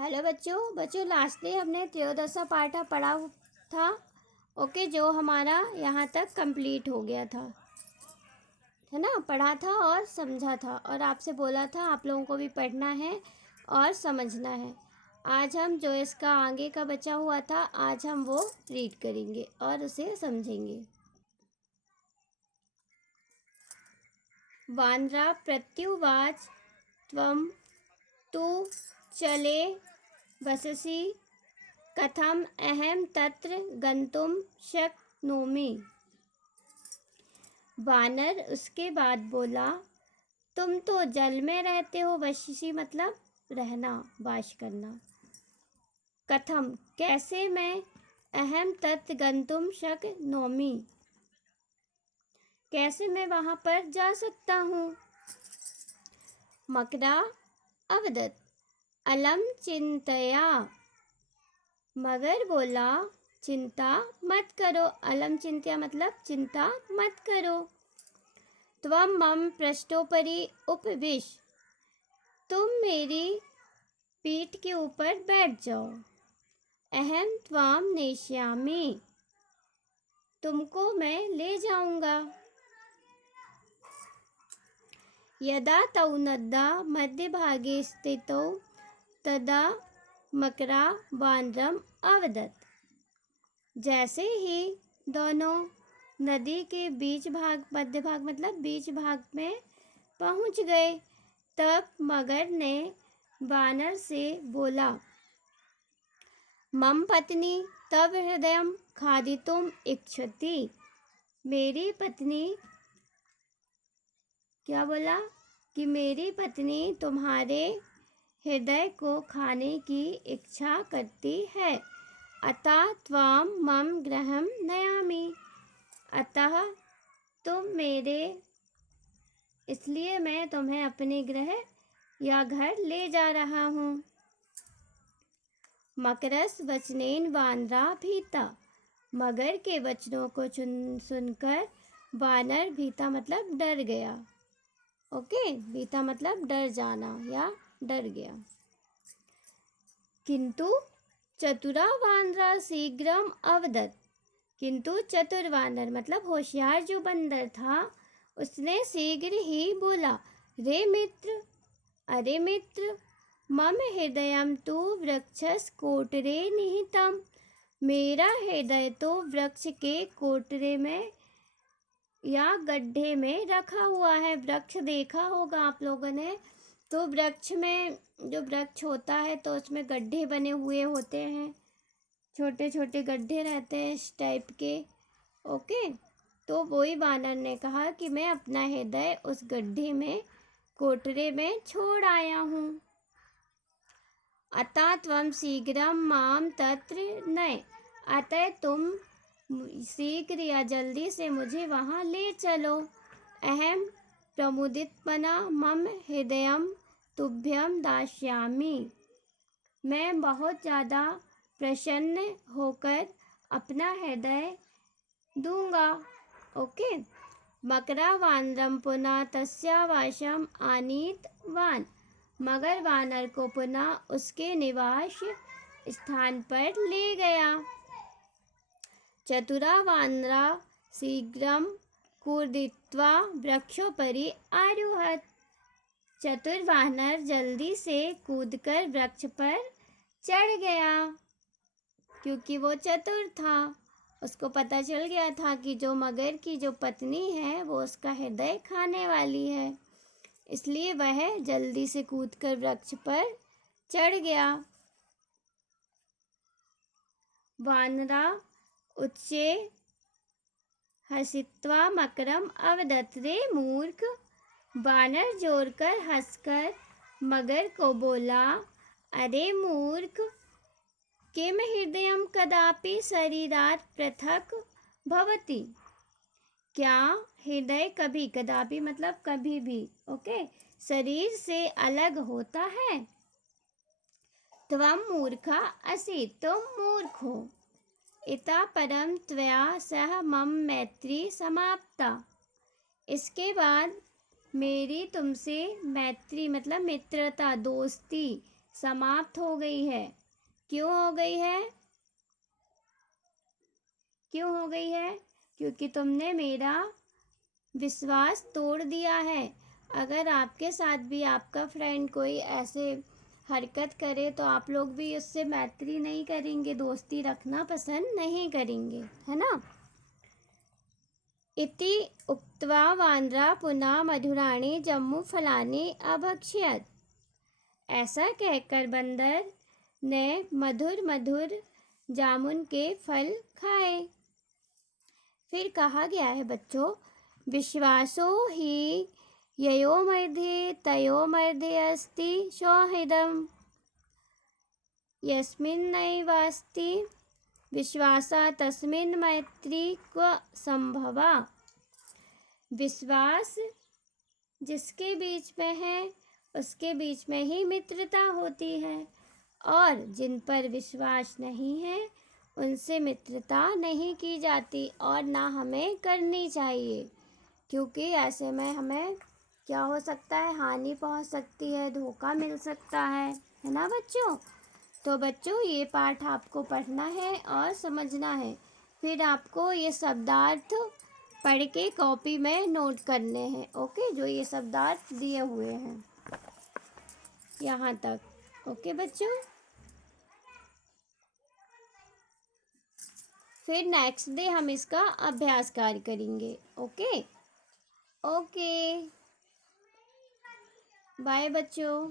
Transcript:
Hello बच्चों last day हमने त्रयोदशा पाठ पढ़ा था। ओके, जो हमारा यहाँ तक कंप्लीट हो गया था, है ना। पढ़ा था और समझा था और आपसे बोला था आप लोगों को भी पढ़ना है और समझना है। आज हम जो इसका आगे का बचा हुआ था, आज हम वो रीड करेंगे और उसे समझेंगे। वानरा प्रत्युवाच त्वं तु चले वससि कथम अहम तत्र गंतुम शक्नोमि। वानर उसके बाद बोला, तुम तो जल में रहते हो। वससि मतलब रहना, वास करना। कथम कैसे, मैं अहम तत्र गंतुम शक्नोमि कैसे मैं वहां पर जा सकता हूँ। मकरा अवदत् अलम चिंतया। मगर बोला, चिंता मत करो। अलम चिंत्या मतलब चिंता मत करो। त्वं मम पृष्ठोपरि उपविश, तुम मेरी पीठ के ऊपर बैठ जाओ। अहम त्वां नेष्यामि, तुमको मैं ले जाऊंगा। यदा तौ नद्या मध्यभागे स्थितौ तदा मकरा वानरम अवदत्। जैसे ही दोनों नदी के बीच भाग, मध्य भाग मतलब बीच भाग में पहुंच गए, तब मगर ने वानर से बोला, मम पत्नी तव हृदयम खादितुम इच्छति। मेरी पत्नी क्या बोला कि मेरी पत्नी तुम्हारे हृदय को खाने की इच्छा करती है। अतः त्वां मम गृहं नयामि, अतः तुम मेरे, इसलिए मैं तुम्हें अपने गृह या घर ले जा रहा हूँ। मकरस वचनेन वानरा भीता। मगर के वचनों को सुनकर वानर भीता मतलब डर गया। ओके, भीता मतलब डर जाना या डर गया। किंतु चतुरा वानरा शीघ्रम अवदत्। किंतु चतुर वानर मतलब होशियार जो बंदर था, उसने शीघ्र ही बोला, रे मित्र, अरे मित्र, मम हृदयम तो वृक्षस कोटरे निहितम। मेरा हृदय तो वृक्ष के कोटरे में या गड्ढे में रखा हुआ है। वृक्ष देखा होगा आप लोगों ने, तो वृक्ष में जो वृक्ष होता है तो उसमें गड्ढे बने हुए होते हैं, छोटे छोटे गड्ढे रहते हैं इस टाइप के। ओके, तो वही वानर ने कहा कि मैं अपना हृदय उस गड्ढे में, कोटरे में छोड़ आया हूँ। अतः त्वं शीघ्रं मां तत्र नय, अतः तुम शीघ्र या जल्दी से मुझे वहाँ ले चलो। अहम प्रमुदितमना मम हृदयम तुभ्यम दास्यामि, मैं बहुत ज़्यादा प्रसन्न होकर अपना हृदय दूंगा। ओके, मकरा वानरम पुनः तस्यावासम आनीतवान। मगर वानर को पुनः उसके निवास स्थान पर ले गया। चतुरा वानरा शीघ्रम कूर्दित्वा वृक्षोपरि आरोहत। चतुर वानर जल्दी से कूदकर वृक्ष पर चढ़ गया, क्योंकि वो चतुर था। उसको पता चल गया था कि जो मगर की जो पत्नी है वो उसका हृदय खाने वाली है, इसलिए वह जल्दी से कूदकर वृक्ष पर चढ़ गया। वानरा उच्चे हसित्वा मकरम अवदत्, रे मूर्ख। वानर जोरकर हंसकर मगर को बोला, अरे मूर्ख, किम हृदयम कदापि शरीरात् पृथक् भवति। क्या हृदय कभी, कदापि मतलब कभी भी, ओके, शरीर से अलग होता है। त्वं मूर्खा असि, तुम मूर्ख हो। इतः परम त्वया सह मम मैत्री समाप्ता। इसके बाद मेरी तुमसे मैत्री मतलब मित्रता, दोस्ती समाप्त हो गई है। क्यों हो गई है? क्यों हो गई है? क्योंकि तुमने मेरा विश्वास तोड़ दिया है। अगर आपके साथ भी आपका फ्रेंड कोई ऐसे हरकत करे तो आप लोग भी उससे मैत्री नहीं करेंगे, दोस्ती रखना पसंद नहीं करेंगे, है ना। इति उक्त्वा वानरा पुनः मधुराणि जम्बूफलानि अभक्षयत्। ऐसा कहकर बंदर ने मधुर मधुर जामुन के फल खाए। फिर कहा गया है बच्चों, विश्वासो हि ययो मध्ये तयो मध्ये अस्ति सौहृदम् यस्मिन्नैवास्ति विश्वासः तस्मिन् मैत्री क्व संभवा। विश्वास जिसके बीच में है उसके बीच में ही मित्रता होती है, और जिन पर विश्वास नहीं है उनसे मित्रता नहीं की जाती और ना हमें करनी चाहिए, क्योंकि ऐसे में हमें क्या हो सकता है, हानि पहुंच सकती है, धोखा मिल सकता है ना बच्चों। तो बच्चों ये पाठ आपको पढ़ना है और समझना है। फिर आपको ये शब्दार्थ पढ़ के कॉपी में नोट करने हैं। ओके, जो ये शब्दार्थ दिए हुए हैं यहाँ तक। ओके बच्चों, फिर नेक्स्ट डे हम इसका अभ्यास कार्य करेंगे। ओके ओके, बाय बच्चों।